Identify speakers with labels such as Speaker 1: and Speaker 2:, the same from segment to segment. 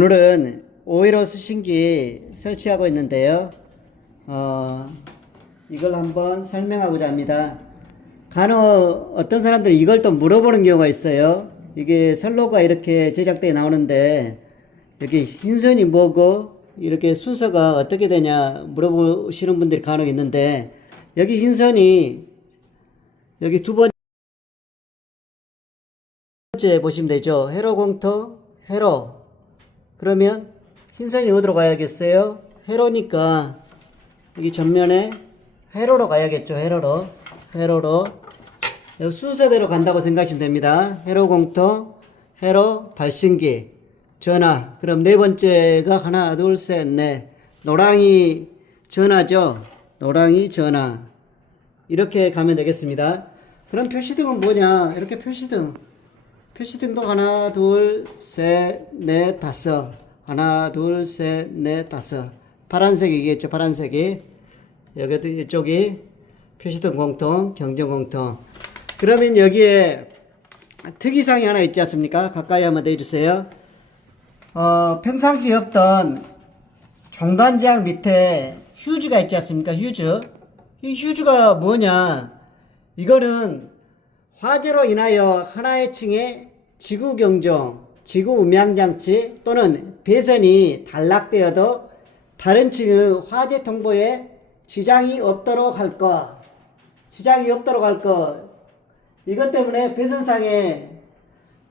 Speaker 1: 오늘은 515 수신기 설치하고 있는데요. 어, 이걸 한번 설명하고자 합니다. 간혹 어떤 사람들이 이걸 또 물어보는 경우가 있어요. 이게 선로가 이렇게 제작되어 나오는데 여기 흰선이 뭐고 이렇게 순서가 어떻게 되냐 물어보시는 분들이 간혹 있는데 여기 흰선이 여기 두 번째 보시면 되죠. 회로 공터, 회로. 그러면 흰선이 어디로 가야겠어요? 회로니까 여기 전면에 회로로 가야겠죠. 회로로. 회로로. 순서대로 간다고 생각하시면 됩니다. 회로 공터, 회로 발신기, 전화. 그럼 네 번째가 하나, 둘, 셋, 넷. 노랑이 전화죠. 노랑이 전화. 이렇게 가면 되겠습니다. 그럼 표시등은 뭐냐? 이렇게 표시등. 표시등도 하나, 둘, 셋, 넷, 다섯. 하나, 둘, 셋, 넷, 다섯. 파란색이겠죠, 파란색이. 여기도 이쪽이 표시등 공통, 경정 공통. 그러면 여기에 특이사항이 하나 있지 않습니까? 가까이 한번 대주세요. 어, 평상시 없던 종단지향 밑에 휴즈가 있지 않습니까? 휴즈. 이 휴즈가 뭐냐? 이거는 화재로 인하여 하나의 층의 지구 경종, 지구 음향 장치 또는 배선이 단락되어도 다른 층의 화재 통보에 지장이 없도록 할 것. 지장이 없도록 할 것. 이것 때문에 배선상에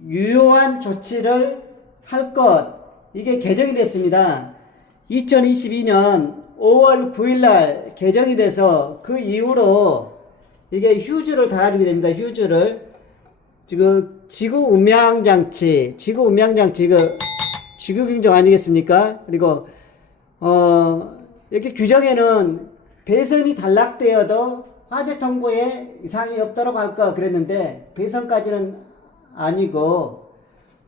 Speaker 1: 유효한 조치를 할 것. 이게 개정이 됐습니다. 2022년 5월 9일 날 개정이 돼서 그 이후로 이게 휴즈를 달아주게 됩니다. 휴즈를. 지금 지구 음향 장치, 지구 음향 장치 이거 지구 경정 아니겠습니까? 그리고 어 이렇게 규정에는 배선이 단락되어도 화재 통보에 이상이 없도록 할까 그랬는데 배선까지는 아니고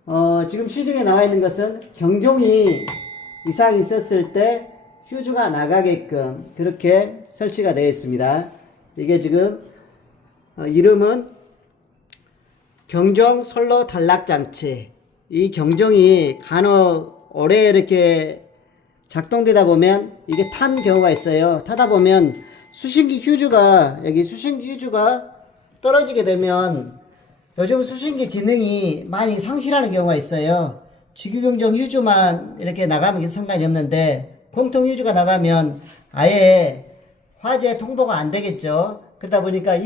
Speaker 1: 어 지금 시중에 나와 있는 것은 경종이 이상이 있었을 때 휴즈가 나가게끔 그렇게 설치가 되어 있습니다. 이게 지금 어, 이름은 경종 솔로 단락 장치. 이 경종이 간혹 오래 이렇게 작동되다 보면 이게 탄 경우가 있어요. 타다 보면 수신기 휴즈가 여기 수신기 휴즈가 떨어지게 되면 요즘 수신기 기능이 많이 상실하는 경우가 있어요. 지구경정 휴즈만 이렇게 나가면 상관이 없는데 공통 휴즈가 나가면 아예 화재 통보가 안 되겠죠. 그러다 보니까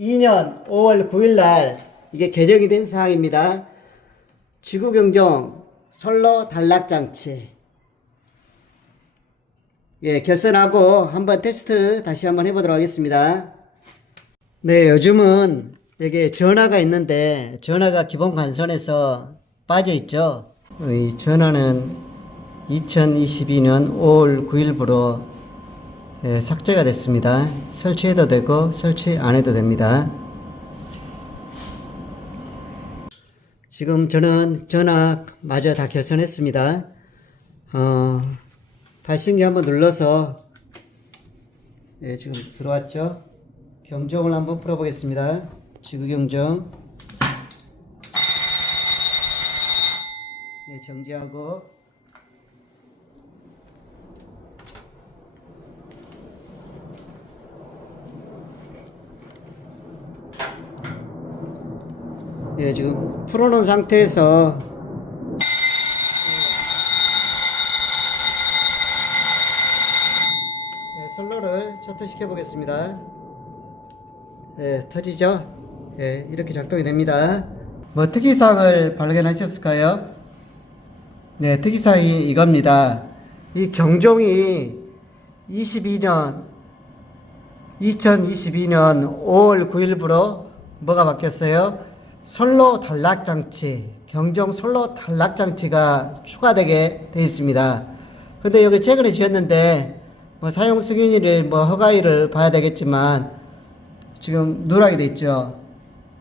Speaker 1: 2022년 5월 9일 날 이게 개정이 된 사항입니다. 지구경정 선로 단락 장치. 예, 결선하고 한번 테스트 다시 한번 해보도록 하겠습니다. 네, 요즘은 여기 전화가 있는데 전화가 기본 관선에서 빠져 있죠. 이 전화는 2022년 5월 9일부로 예, 삭제가 됐습니다. 설치해도 되고 설치 안 해도 됩니다. 지금 저는 전화 마저 다 결선했습니다. 어, 발신기 한번 눌러서 예, 지금 들어왔죠. 경종을 한번 풀어보겠습니다. 지구 경종. 예, 정지하고 예, 지금 풀어놓은 상태에서 예, 선로를 셔터시켜 보겠습니다. 예, 터지죠? 예, 이렇게 작동이 됩니다. 뭐 특이사항을 발견하셨을까요? 네, 특이사항이 이겁니다. 이 경종이 22년 2022년 5월 9일부로 뭐가 바뀌었어요? 선로 단락 장치, 경정 선로 단락 장치가 추가되게 되어 있습니다. 근데 여기 최근에 지었는데 뭐 사용 승인을 뭐 허가일을 봐야 되겠지만 지금 누락이 돼 있죠.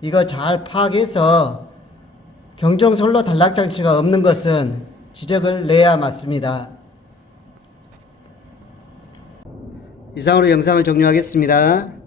Speaker 1: 이거 잘 파악해서 경정 선로 단락 장치가 없는 것은 지적을 내야 맞습니다. 이상으로 영상을 종료하겠습니다.